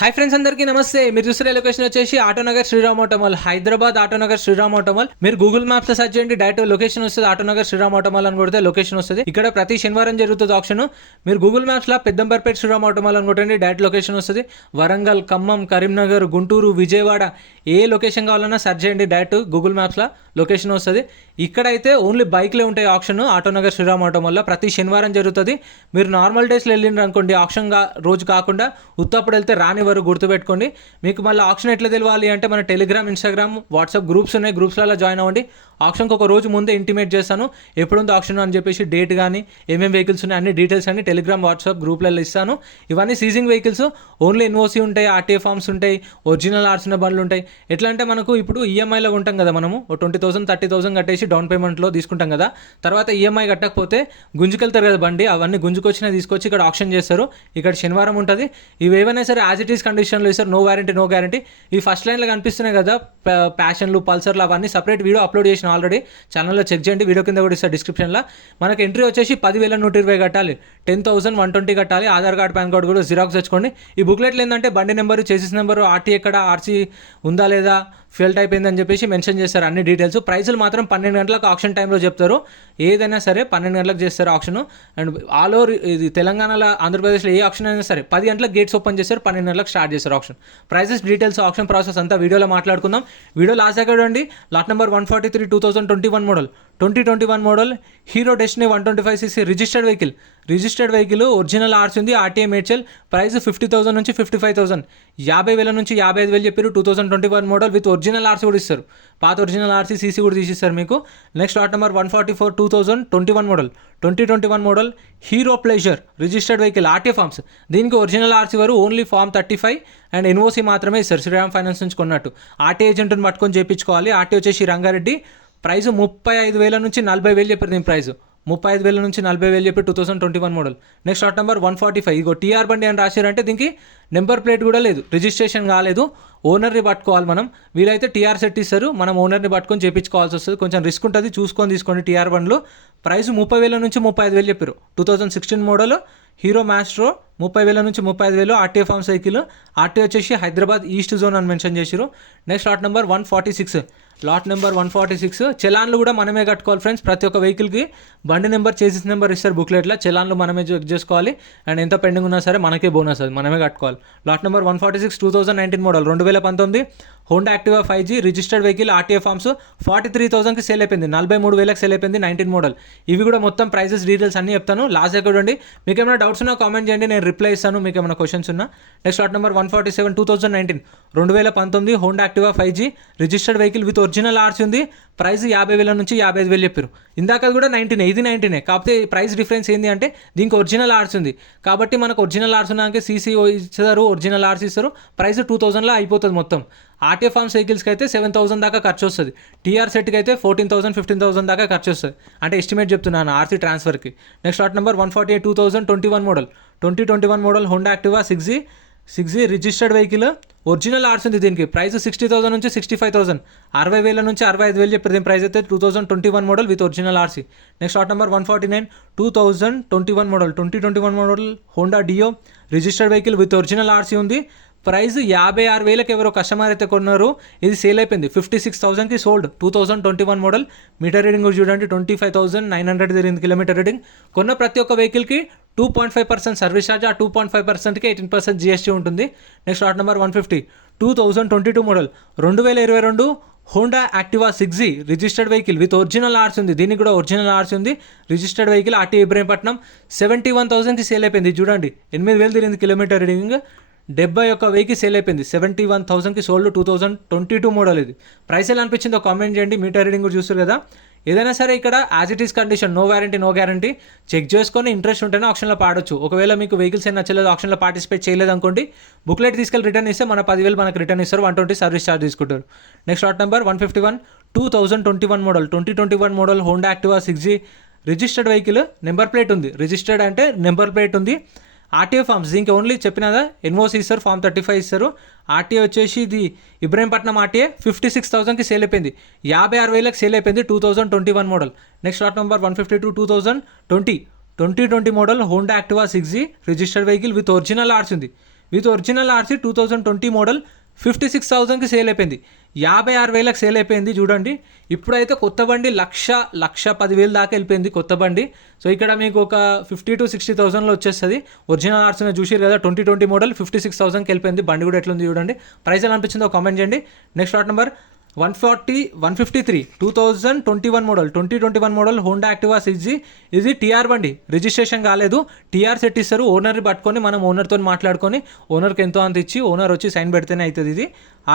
Hi friends, అందరికీ నమస్తే. మీరు చూస్తున్న లొకేషన్ వచ్చేసి ఆటోనగర్ శ్రీరామ్ ఆటోమాల్, హైదరాబాద్ ఆటోనగర్ శ్రీరామ్ ఆటోమాల్. మీరు గూగుల్ మ్యాప్స్ లో సెర్చ్ చేయండి, డైరెక్ట్ లొకేషన్ వస్తుంది. ఆటోనగర్ శ్రీరామ్ ఆటోమాల్ అని కొడితే లొకేషన్ వస్తుంది. ఇక్కడ ప్రతి శనివారం జరుగుతుంది ఆప్షన్. మీరు గూగుల్ మ్యాప్స్ లో పెద్దంబర్పేట శ్రీరామ్ ఆటోమాల్ అని కొట్టండి, డైరెక్ట్ లొకేషన్ వస్తుంది. వరంగల్, ఖమ్మం, కరీంనగర్, గుంటూరు, విజయవాడ ఏ లొకేషన్ కావాలన్నా సెర్చ్ చేయండి, డైరెక్ట్ గూగుల్ మ్యాప్స్ లో లొకేషన్ వస్తుంది. ఇక్కడైతే ఓన్లీ బైక్లే ఉంటాయి ఆప్షన్. ఆటోనగర్ శ్రీరామ్ ఆటోమాల్లో ప్రతి శనివారం జరుగుతుంది. మీరు నార్మల్ డేస్లో వెళ్ళిండ్రు అనుకోండి, ఆప్షన్ రోజు కాకుండా ఉత్తప్పుడు వెళ్తే రానివ్వరు, గుర్తుపెట్టుకోండి. మీకు మళ్ళీ ఆప్షన్ ఎట్లా తెలియాలి అంటే మన టెలిగ్రామ్, ఇన్స్టాగ్రామ్, వాట్సాప్ గ్రూప్స్ ఉన్నాయి, గ్రూప్స్లలో జాయిన్ అవ్వండి. ఆప్షన్కి ఒక రోజు ముందే ఇంటిమేట్ చేస్తాను, ఎప్పుడుందో ఆప్షన్ అని చెప్పేసి డేట్ కానీ ఏమేమి వెహికల్స్ ఉన్నాయి అన్ని డీటెయిల్స్ అన్ని టెలిగ్రామ్, వాట్సాప్ గ్రూప్లలో ఇస్తాను. ఇవన్నీ సీజింగ్ వెహికల్స్, ఓన్లీ ఎన్ఓసీ ఉంటాయి, ఆర్టీఏ ఫార్మ్స్ ఉంటాయి, ఒరిజినల్ ఆర్సిన బండ్లు ఉంటాయి. ఎట్లా అంటే మనకు ఇప్పుడు ఈఎంఐలో ఉంటాం కదా, మనము 20,000 30,000 కట్టేసి డౌన్ పేమెంట్లో తీసుకుంటాం కదా, తర్వాత ఈఎంఐ కట్టకపోతే గుంజుకెళ్తారు కదా బండి, అవన్నీ గుంజుకొచ్చినా తీసుకొచ్చి ఇక్కడ ఆప్షన్ చేస్తారు. ఇక్కడ శనివారం ఉంటుంది. ఇవి ఏవైనా సరే యాజ్ ఇట్ ఈస్ కండిషన్లో ఇస్తారు, నో వారంటీ నో గ్యారంటీ. ఈ ఫస్ట్ లైన్లో కనిపిస్తున్నాయి కదా ప్యాషన్లు, పల్సర్లు, అవన్నీ సపరేట్ వీడియో అప్లోడ్ చేసిన ఆల్రెడీ, ఛానల్లో చెక్ చేయండి, వీడియో కింద కూడా ఇస్తారు డిస్క్రిప్షన్లో. మనకి ఎంట్రీ వచ్చేసి 10,120 కట్టాలి, 10,120 కట్టాలి. ఆధార్ కార్డ్, పాన్ కార్డ్ కూడా జిరాక్స్ తెచ్చుకోండి. ఈ బుక్లెట్లు ఏంటంటే బండి నెంబరు, చేసిస్ నెంబరు, ఆర్టీ ఎక్కడ, ఆర్సీ ఉందా లేదా, ఫెయిల్ట్ అయిపోయిందని చెప్పేసి మెన్షన్ చేస్తారు అన్ని డీటెయిల్స్. ప్రైజులు మాత్రం 12 గంటలకు ఆప్షన్ టైంలో చెప్తారు. ఏదైనా సరే 12 గంటలకు చేస్తారు ఆప్షన్. అండ్ ఆల్ ఓవర్ ఇది తెలంగాణలో, ఆంధ్రప్రదేశ్లో ఏ ఆప్షన్ అయినా సరే 10 గంటలకు గేట్స్ ఓపెన్ చేస్తారు, 12 గంటలకు స్టార్ట్ చేస్తారు auction. Prices, details, auction process అంతా వీడియోలో మాట్లాడుకుందాం. వీడియో లాస్ట్ దగ్గర చూడండి. Lot number 143 2021 model, 2021 model Hero Destini 125cc registered vehicle, original RC ఉంది, ఆర్టీఏ మేడ్చల్. ప్రైస్ 50,000 నుంచి 55,000, 50,000 నుంచి 55,000 చెప్పారు. 2021 మోడల్ విత్ ఒరిజినల్ ఆర్సీ కూడా ఇస్తారు, పాత ఒరిజినల్ ఆర్సీ, సీసీ కూడా తీసిస్తారు మీకు. Next lot number 144 2021 model, 2021 model Hero Pleasure registered vehicle, RTA forms. దీనికి ఒరిజినల్ ఆర్సీ వారు ఓన్లీ ఫార్మ్ 35 అండ్ ఎన్ఓసీ మాత్రమే ఇస్తారు, శ్రీరామ్ ఫైనాన్స్ నుంచి కొన్నట్టు. ఆర్టీ ఏజెంట్ని పట్టుకొని చేయించుకోవాలి. ఆర్టీ వచ్చేసి రంగారెడ్డి. ప్రైస్ 35,000 నుంచి 40,000 చెప్పారు. దీని ప్రైస్ 35,000 నుంచి 40,000 చెప్పి 2021 మోడల్. Next lot number 145. ఇగో టీఆర్ బండి అని రాశారంటే దీనికి నెంబర్ ప్లేట్ కూడా లేదు, రిజిస్ట్రేషన్ కాలేదు. ఓనర్ని పట్టుకోవాలి మనం. వీలైతే టీఆర్ సెట్ ఇస్తారు, మనం ఓనర్ని పట్టుకొని చేయించుకోవాల్సి వస్తుంది. కొంచెం రిస్క్ ఉంటుంది, చూసుకొని తీసుకోండి టీఆర్ బండ్లు. ప్రైస్ 30,000 నుంచి 35,000 చెప్పారు. 2016 మోడల్ హీరో మ్యాస్ట్రో, 30,000 నుంచి 35,000. RTA form cycle. ఆర్టీ వచ్చేసి హైదరాబాద్ ఈస్ట్ జోన్ అని మెన్షన్ చేశారు. Next lot number 146. చలాన్లు కూడా మనమే కట్టుకోవాలి ఫ్రెండ్స్. ప్రతి ఒక్క వెహికల్కి బండి నెంబర్, చేసిస్ నెంబర్ ఇస్తారు బుక్లెట్లో. చలాన్లు మనమే చెక్ చేసుకోవాలి. అండ్ ఎంత పెండింగ్ ఉన్నా సరే మనకే బోనస్, అది మనమే కట్టుకోవాలి. Lot number 146 2019 model, 2019 Honda Activa 5G registered vehicle, RTA forms. 43,000కి సేల్ అయిపోయింది, 43,000కి సేల్ అయిపోయింది. 19 మోడల్. ఇవి కూడా మొత్తం ప్రైజెస్, డీటెయిల్స్ అన్నీ చెప్తాను. లాస్ట్ దగ్గర చూడండి. మీకు ఏమైనా డౌట్స్ ఉన్నా కామెంట్ చేయండి, నేను రిప్లై ఇస్తాను మీకు ఏమైనా క్వశ్చన్స్ ఉన్నా. Next lot number 147 2019 Honda Activa 5G registered vehicle with original RC ఉంది. ప్రైస్ 50,000 నుంచి 55,000 చెప్పారు. ఇందాక కూడా 19, ఇది 19. కాకపోతే ప్రైస్ డిఫరెన్స్ ఏంటి అంటే దీనికి ఒరిజినల్ ఆర్సీ ఉంది కాబట్టి మనకు ఒరిజినల్ ఆర్సీ ఉన్నాక సీసీ ఇస్తారు, ఒరిజినల్ ఆర్సీ ఇస్తారు. ప్రైస్ 2,000లో అయిపోతుంది మొత్తం. ఆర్టీఏ ఫార్మ్ సైకిల్స్కి అయితే 7,000 దాకా ఖర్చు వస్తుంది. టీఆర్ సెట్కి అయితే 14,000 15,000 దాకా ఖర్చు వస్తుంది. అంటే ఎస్టిమేట్ చెప్తున్నాను ఆర్సీ ట్రాన్స్ఫర్కి. Next lot number 148 2021 model, 2021 model Honda Activa 6G registered vehicle, original RC ఉంది. దీనికి ప్రైస్ 60,000 నుంచి 65,000, 60,000 నుంచి 65,000 చెప్పారు. దీని ప్రైస్ అయితే 2021 model with original RC. Next lot number 149 2021 model, 2021 model Honda deo registered vehicle with original RC ఉంది. Price 56,000కి ఎవరో customer అయితే కొన్నారు, ఇది సేల్ అయిపోయింది. 56,000కి సోల్డ్. 2021 మోడల్. మీటర్ రీడింగ్ కూడా చూడండి, 25,900 తిరిగింది కిలోమీటర్ రీడింగ్. కొన్న ప్రతి ఒక్క వెహికల్కి 2.5% సర్వీస్ ఛార్జ్, ఆ 2.5%కి 18% జిఎస్టీ ఉంటుంది. Next lot number 150 2022 model, 2022 Honda Activa 6G registered vehicle with original RC ఉంది. దీనికి కూడా ఒరిజినల్ ఆర్సీ ఉంది. Registered vehicle, RT Ibrahimpatnam. 71,000కి సేల్ అయిపోయింది. చూడండి 8,000 తిరిగింది కిలోమీటర్ రీడింగ్. 71,000కి సేల్ అయిపోయింది. 71,000కి సోల్డ్. 2022 మోడల్. ఇది ప్రైస్ ఎలా అనిపించిందో కామెంట్ చేయండి. మీటర్ రీడింగ్ కూడా చూస్తారు కదా. ఏదైనా సరే ఇక్కడ as it is condition, no warranty no guarantee. Check చేసుకొని ఇంట్రెస్ట్ ఉంటేనే ఆప్షన్లో పాడొచ్చు. ఒకవేళ మీకు వెహికల్స్ ఏం నచ్చలేదు, ఆప్షన్లో పార్టిసిపేట్ చేయలేదు అనుకోండి, బుక్లెట్ తీసుకెళ్ళి రిటర్న్ ఇస్తే మన 10,000 మనకు రిటర్న్ ఇస్తారు, 120 సర్వీస్ ఛార్జ్ తీసుకుంటారు. Next lot number 151 2021 model, 2021 model Honda Activa 6G registered vehicle, number plate ఉంది. రిజిస్టర్డ్ అంటే నెంబర్ ప్లేట్ ఉంది. ఆర్టీఏ ఫార్మ్స్, దీనికి ఓన్లీ చెప్పినదా ఎన్ఓసి ఇస్తారు, ఫార్మ్ 35 ఇస్తారు. ఆర్టీఏ వచ్చేసి ఇది ఇబ్రహీంపట్నం ఆర్టీఏ. 56,000కి సేల్ అయిపోయింది, 56,000కి సేల్ అయిపోయింది. 2021 model. Next lot number 152 2020 model Honda Activa 6G registered vehicle with original RC ఉంది. విత్ ఒరిజినల్ ఆర్సీ 2020 మోడల్ 56,000కి సేల్ అయిపోయింది. 56,000కి సేల్ అయిపోయింది. చూడండి ఇప్పుడైతే కొత్త బండి 1,10,000 దాకా వెళ్ళిపోయింది కొత్త బండి. సో ఇక్కడ మీకు ఒక 50,000 to 60,000లో వచ్చేస్తుంది. ఒరిజినల్ ఆర్సీని చూసారు కదా, 2020 మోడల్ 56,000కి వెళ్ళిపోయింది. బండి కూడా ఎట్లుంది చూడండి. ప్రైస్ ఎలా అనిపించిందో కామెంట్ చేయండి. Next lot number 153 2021 model 2021 model Honda Activa 6G. ఇది టీఆర్ బండి, రిజిస్ట్రేషన్ కాలేదు. టీఆర్ సెట్ ఇస్తారు, ఓనర్ని పట్టుకొని మనం ఓనర్తో మాట్లాడుకొని ఓనర్కి ఎంతో అంత ఇచ్చి ఓనర్ వచ్చి సైన్ పెడితేనే అవుతుంది. ఇది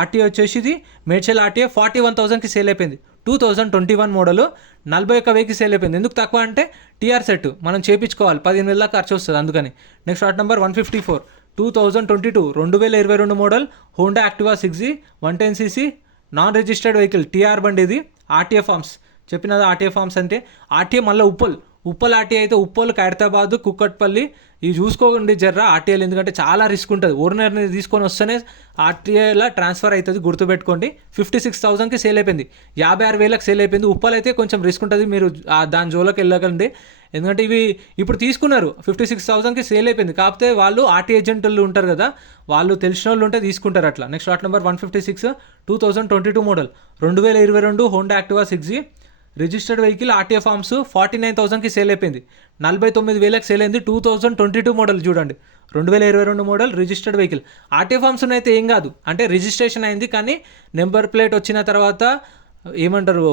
ఆర్టీఏ వచ్చేసి ఇది మేడ్చల్ ఆర్టీఏ 41,000కి సేల్ అయిపోయింది. 2021 మోడల్ 41,000కి సేల్ అయిపోయింది. ఎందుకు తక్కువ అంటే టీఆర్ సెట్ మనం చేయించుకోవాలి, 15,000 దాకా ఖర్చు వస్తుంది అందుకని. Next lot number 154 2022 model Honda Activa 6G 110cc non registered vehicle TR బండి. ఇది ఆర్టీఏ ఫార్మ్స్ చెప్పినది. ఆర్టీఏ ఫార్మ్స్ అంటే ఆర్టీఏ మళ్ళీ ఉప్పల్ ఆర్టీఏ అయితే ఉప్పల్, ఖైరతాబాద్, కుక్కట్పల్లి ఇవి చూసుకోండి జర్రా ఆర్టీఏలు, ఎందుకంటే చాలా రిస్క్ ఉంటుంది. ఓనర్ని తీసుకొని వస్తేనే ఆర్టీఏలా ట్రాన్స్ఫర్ అవుతుంది, గుర్తుపెట్టుకోండి. 56,000కి సేల్ అయిపోయింది. 56,000కి సేల్ అయిపోయింది. ఉప్పల్ అయితే కొంచెం రిస్క్ ఉంటుంది, మీరు దాని జోలోకి వెళ్ళకండి. ఎందుకంటే ఇవి ఇప్పుడు తీసుకున్నారు 56,000కి సేల్ అయిపోయింది. కాకపోతే వాళ్ళు ఆర్టీ ఏజెంట్లు ఉంటారు కదా, వాళ్ళు తెలిసిన వాళ్ళు ఉంటే తీసుకుంటారు అట్లా. Next lot number 156 2022 model 2022 Honda Activa 6G registered vehicle RTA forms 49,000కి సేల్ అయిపోయింది. 49,000కి సేల్ అయింది. 2022 మోడల్ చూడండి, 2022 model registered vehicle. RTA forms అయితే ఏం కాదు, అంటే రిజిస్ట్రేషన్ అయింది కానీ నెంబర్ ప్లేట్ వచ్చిన తర్వాత ఏమంటారు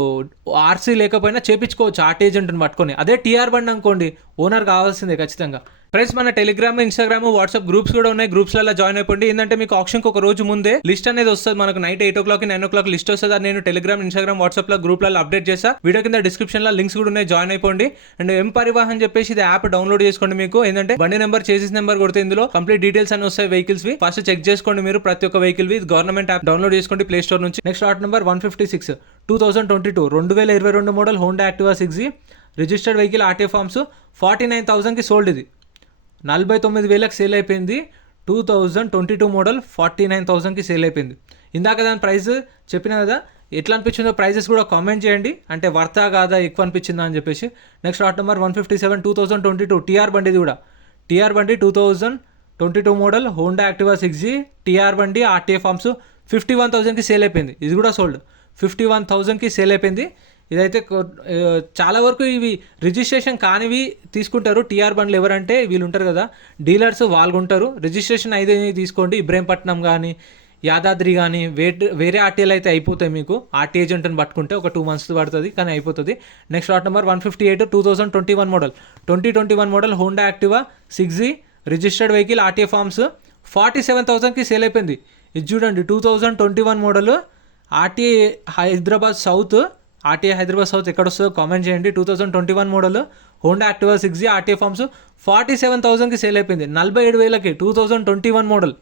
ఆర్సీ లేకపోయినా చేపించుకోవచ్చు ఆర్టీ ఏజెంట్ని పట్టుకొని. అదే టీఆర్ బండి అనుకోండి ఓనర్ కావాల్సిందే ఖచ్చితంగా. ఫ్రెండ్స్ మన టెలిగ్రామ్, ఇన్స్టాగ్రామ్, వాట్సాప్ గ్రూప్స్ కూడా ఉన్నాయి. గ్రూప్స్లలో జాయిన్ అయిపోండి. ఏంటంటే మీకు ఆప్షన్కి ఒక రోజు ముందే లిస్ట్ అనేది వస్తుంది. మనకు నైట్ 8 o'clock 9 o'clock లిస్ట్ వస్తుంది. అది నేను టెలిగ్రామ్, ఇన్స్టాగ్రామ్, వాట్సాప్లో గ్రూప్లలో అప్డేట్ చేస్తా. వీడియో కింద డిస్క్రిప్షన్లో లింక్స్ కూడా ఉన్నాయి, జాయిన్ అయిపోండి. అండ్ ఎం పరివాహన్ చెప్పేసి ఇది యాప్ డౌన్లోడ్ చేసుకోండి. మీకు ఏంటంటే బండి నెంబర్, చేసిస్ నెంబర్ కొడితే ఇందులో కంప్లీట్ డీటెయిల్స్ అని వస్తాయి వెహికల్స్ వి. ఫస్ట్ చెక్ చేసుకోండి మీరు ప్రతి ఒక్క వెహికల్ వి. గవర్నమెంట్ యాప్ డౌన్లోడ్ చేసుకోండి ప్లే స్టోర్ నుంచి. Next lot number 156 2022 model Honda Activa 6G registered vehicle RTA forms 49,000కి సోల్డ్. ఇది 49,000కి సేల్ అయిపోయింది. 2022 మోడల్ 49,000కి సేల్ అయిపోయింది. ఇందాక దాని ప్రైస్ చెప్పిన కదా, ఎట్లా అనిపించిందో ప్రైజెస్ కూడా కామెంట్ చేయండి. అంటే వర్తా కాదా, ఎక్కువ అనిపించిందా అని చెప్పేసి. నెక్స్ట్ లాట్ నెంబర్ 157 2022 టీఆర్ బండి. ఇది కూడా టీఆర్ బండి 2022 model Honda Activa 6G TR బండి ఆర్టీఏ ఫార్మ్స్ 51,000కి సేల్ అయిపోయింది. ఇది కూడా సోల్డ్ 51,000కి సేల్ అయిపోయింది. ఇదైతే చాలా వరకు ఇవి రిజిస్ట్రేషన్ కానివి తీసుకుంటారు టీఆర్ బండ్లు. ఎవరంటే వీళ్ళు ఉంటారు కదా డీలర్స్, వాళ్ళు ఉంటారు. రిజిస్ట్రేషన్ అయితే తీసుకోండి. ఇబ్రహీంపట్నం కానీ, యాదాద్రి కానీ, వేరే ఆర్టీఏలు అయితే అయిపోతాయి. మీకు ఆర్టీ ఏజెంట్ని పట్టుకుంటే ఒక 2 months పడుతుంది కానీ అయిపోతుంది. Next lot number 158 2021 model Honda Activa 6G registered vehicle RTA forms 47,000కి సేల్ అయిపోయింది. ఇది చూడండి 2021 model RTA Hyderabad south. RTA Hyderabad south ఎక్కడ వస్తుందో కామెంట్ చేయండి. 2021 model Honda Activa 6G RTA forms 47,000కి సేల్ అయిపోయింది. 47,000కి 2021 మోడల్.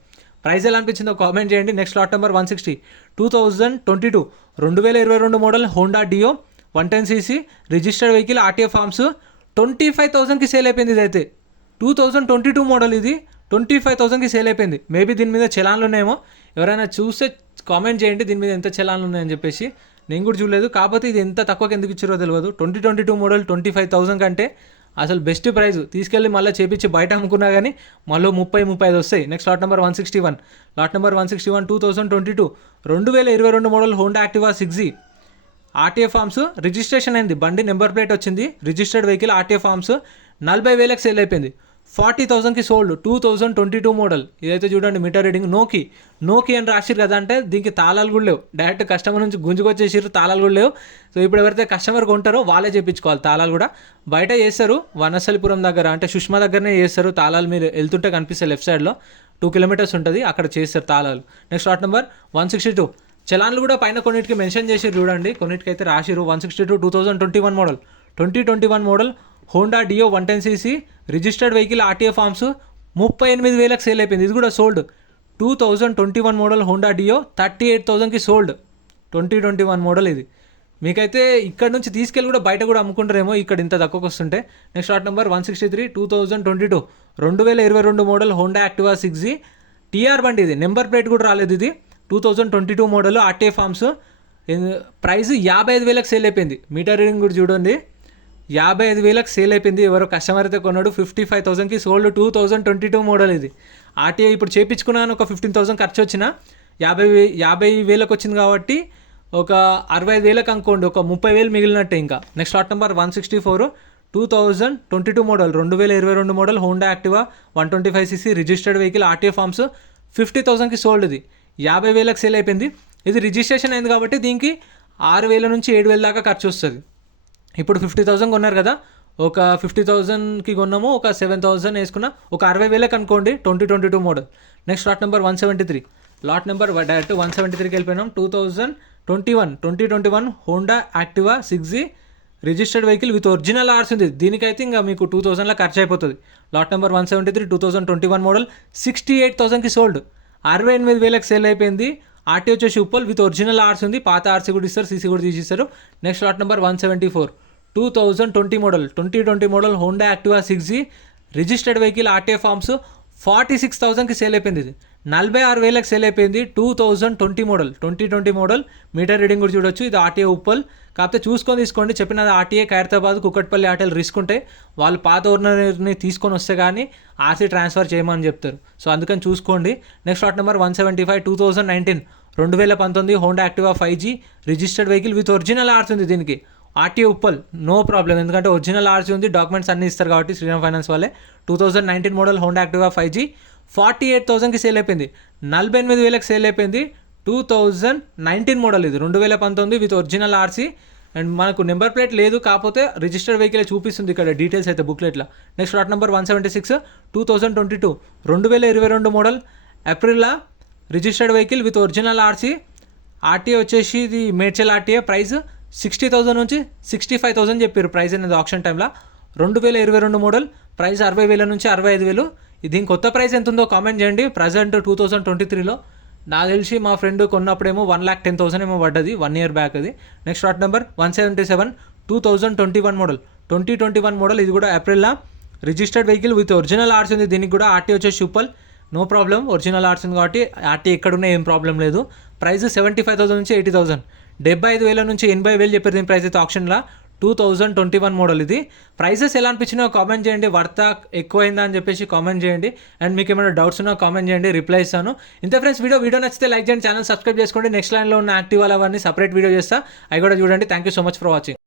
ప్రైస్ ఎలా అనిపించిందో కామెంట్ చేయండి. Next lot number 160 2022 model Honda Dio 110cc registered vehicle RTA forms 25,000కి సేల్ అయిపోయింది. ఇదైతే 2022 మోడల్. ఇది 25,000కి సేల్ అయిపోయింది. మేబీ దీని మీద చలాన్లు ఉన్నాయేమో, ఎవరైనా చూస్తే కామెంట్ చేయండి దీని మీద ఎంత చలాన్లు ఉన్నాయని చెప్పేసి. నేను కూడా చూడలేదు, కాకపోతే ఇది ఎంత తక్కువకి ఎందుకు ఇచ్చారో తెలియదు. 2022 మోడల్ 25,000 కంటే అసలు బెస్ట్ ప్రైస్. తీసుకెళ్ళి మళ్ళీ చేపించి బయట అమ్ముకున్నా కానీ మళ్ళీ 30-35 వస్తాయి. Next lot number 161 2022 model Honda Activa 6G RTA forms registration అయింది. బండి నెంబర్ ప్లేట్ వచ్చింది. రిజిస్టర్డ్ వెహికల్ ఆర్టీఏ ఫార్మ్స్ 40,000కి సేల్ అయిపోయింది. 40,000కి సోల్డ్. 2022 మోడల్. ఇదైతే చూడండి మీటర్ రీడింగ్ నోకి అని రాసిరు కదా, అంటే దీనికి తాళాలు కూడా లేవు. డైరెక్ట్ కస్టమర్ నుంచి గుంజుకొచ్చేసారు, తాళాలు కూడా లేవు. సో ఇప్పుడు ఎవరైతే కస్టమర్ కొంటారో వాళ్ళే చేయించుకోవాలి. తాళాలు కూడా బయట చేస్తారు, వనస్థలిపురం దగ్గర అంటే సుష్మా దగ్గరనే చేస్తారు. తాళాలు మీరు వెళ్తుంటే కనిపిస్తాయి, లెఫ్ట్ సైడ్లో 2 kilometers ఉంటుంది, అక్కడ చేస్తారు తాళాలు. నెక్స్ట్ లాట్ నెంబర్ 162 చలాన్లు కూడా పైన కొన్నిటికి మెన్షన్ చేసి చూడండి, కొన్నిటికి అయితే రాసిరు. 162 2021 model Honda Dio 110cc registered vehicle RTA forms 38,000కి సేల్ అయిపోయింది. ఇది కూడా సోల్డ్. 2021 మోడల్ హోండా డియో 38,000కి సోల్డ్. 2021 మోడల్. ఇది మీకైతే ఇక్కడ నుంచి తీసుకెళ్ళి కూడా బయట కూడా అమ్ముకుంటారేమో, ఇక్కడ ఇంత తక్కువకి వస్తుంటే. Next lot number 163 2022 model Honda Activa 6G TR బండి. ఇది నెంబర్ ప్లేట్ కూడా రాలేదు. ఇది 2022 మోడల్ ఆర్టీఏ ఫార్మ్స్. ప్రైస్ 55,000కి సేల్ అయిపోయింది. మీటర్ రీడింగ్ కూడా చూడండి, 55,000కి సేల్ అయిపోయింది. ఎవరో కస్టమర్ అయితే కొన్నాడు. 55,000కి సోల్డ్. 2022 మోడల్. ఇది ఆర్టీఐ ఇప్పుడు చేయించుకున్నాను ఒక 15,000 ఖర్చు వచ్చిన 50,000కి వచ్చింది కాబట్టి ఒక 65,000 అనుకోండి, ఒక 30,000 మిగిలినట్టే. ఇంకా next lot number 164 2022 model 2022 model Honda Activa 125cc registered vehicle RTA forms 50,000కి సోల్డ్. ఇది 50,000కి సేల్ అయిపోయింది. ఇది రిజిస్ట్రేషన్ అయింది కాబట్టి దీనికి 6,000 నుంచి 7,000 దాకా ఖర్చు వస్తుంది. ఇప్పుడు 50,000 కొన్నారు కదా, ఒక 50,000కి కొన్నాము, ఒక 7,000 వేసుకున్నా, ఒక 60,000కి అనుకోండి 2022 model. Next lot number 173 lot number direct 173కి వెళ్ళిపోయినాం. 2021 Honda Activa 6G registered vehicle with original RC ఉంది. దీనికైతే ఇంకా మీకు 2,000లా ఖర్చు అయిపోతుంది. లాట్ నెంబర్ 173 2021 మోడల్ 68,000కి సోల్డ్. 68,000కి సేల్ అయిపోయింది. ఆర్టీ వచ్చేసి ఉప్పల్ విత్ ఒరిజినల్ ఆర్స్ ఉంది. పాత ఆర్సీ కూడా ఇస్తారు, సీసీ కూడా తీసిస్తారు. Next lot number 174 2020 model Honda Activa 6G registered vehicle RTA forms 46,000కి సేల్ అయిపోయింది. ఇది 46,000కి సేల్ అయిపోయింది. 2020 మోడల్ మీటర్ రీడింగ్ కూడా చూడొచ్చు. ఇది ఆర్టీఏ ఉప్పల్. కాకపోతే చూసుకొని తీసుకోండి. చెప్పినది ఆర్టీఏ ఖైరతాబాద్ కుకట్పల్లి ఆర్టీఏలు రిస్క్ ఉంటాయి. వాళ్ళు పాత ఓనర్ని తీసుకొని వస్తే కానీ ఆర్సీ ట్రాన్స్ఫర్ చేయమని చెప్తారు. సో అందుకని చూసుకోండి. Next lot number 175 2019 Honda Activa 5G registered vehicle with original RC ఉంది. దీనికి ఆర్టీఏ ఉప్పల్ నో ప్రాబ్లం, ఎందుకంటే ఒరిజినల్ ఆర్సీ ఉంది, డాక్యుమెంట్స్ అన్నీ ఇస్తారు కాబట్టి శ్రీరామ్ ఫైనాన్స్ వాళ్ళే. 2019 మోడల్ హోండా యాక్టివా 5G 48,000కి సేల్ అయిపోయింది. 48,000కి సేల్ అయిపోయింది. 2019 మోడల్ ఇది 2019 విత్ ఒరిజినల్ ఆర్సీ అండ్ మనకు నెంబర్ ప్లేట్ లేదు, కాకపోతే రిజిస్టర్డ్ వెహికల్ చూపిస్తుంది ఇక్కడ డీటెయిల్స్ అయితే బుక్లెట్లో. Next lot number 176 2022 model Aprilia registered vehicle with original RC. RTA వచ్చేసి ఇది మేడ్చల్ ఆర్టీఏ. ప్రైస్ 60,000 నుంచి 65,000 చెప్పారు ప్రైస్ అనేది ఆప్షన్ టైంలో. 2022 మోడల్ ప్రైస్ 60,000 నుంచి 65,000. దీని కొత్త ప్రైస్ ఎంత ఉందో కామెంట్ చేయండి. ప్రజెంట్ 2023లో నాకు తెలిసి మా ఫ్రెండ్ కొన్నప్పుడేమో 1,10,000 ఏమో పడ్డది 1 year బ్యాక్ అది. నెక్స్ట్ లాట్ నెంబర్ 177 2021 మోడల్ ఇది కూడా Aprilia registered vehicle with original RC ఉంది. దీనికి కూడా ఆర్టీ వచ్చేసి Uppal no problem, original RC ఉంది కాబట్టి ఆర్టీ ఎక్కడున్నా ఏం ప్రాబ్లం లేదు. ప్రైస్ 75,000 నుంచి 80,000, 75,000 నుంచి 80,000 చెప్పారు దీని ప్రైస్ అయితే ఆప్షన్లో. 2021 మోడల్ ఇది. ప్రైజెస్ ఎలా అనిపించినా కామెంట్ చేయండి. వర్త ఎక్కువైందా అని చెప్పేసి కామెంట్ చేయండి. అండ్ మీకు ఏమైనా డౌట్స్ ఉన్నా కామెంట్ చేయండి, రిప్లై ఇస్తాను. ఇంత ఫ్రెండ్స్, వీడియో నచ్చితే లైక్ చేయండి, ఛానల్ సబ్స్క్రైబ్ చేసుకోండి. నెక్స్ట్ లైన్లో ఉన్న యాక్టివ్ అవన్నీ సపరేట్ వీడియో చేస్తా, అవి కూడా చూడండి. Thank you so much for watching.